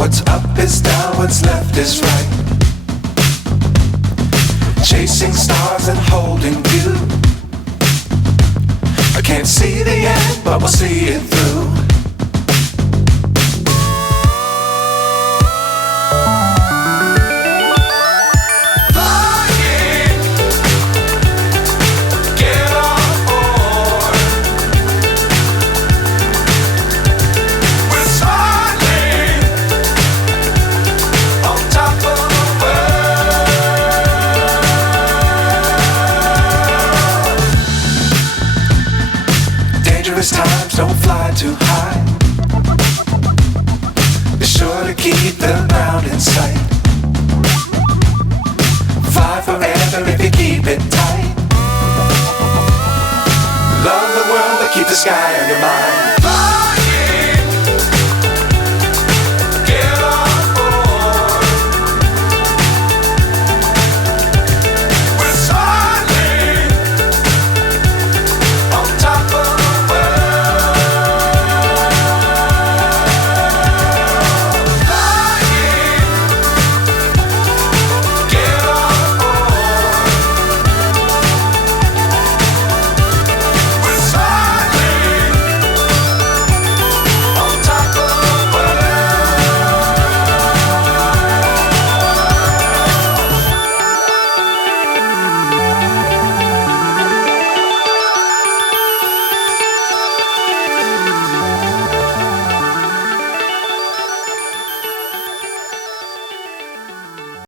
What's up is down, what's left is right. Chasing stars and holding you. I can't see the end, but we'll see it through. Dangerous times, don't fly too high. Be sure to keep the ground in sight. Fly forever if you keep it tight. Love the world, but keep the sky on your mind.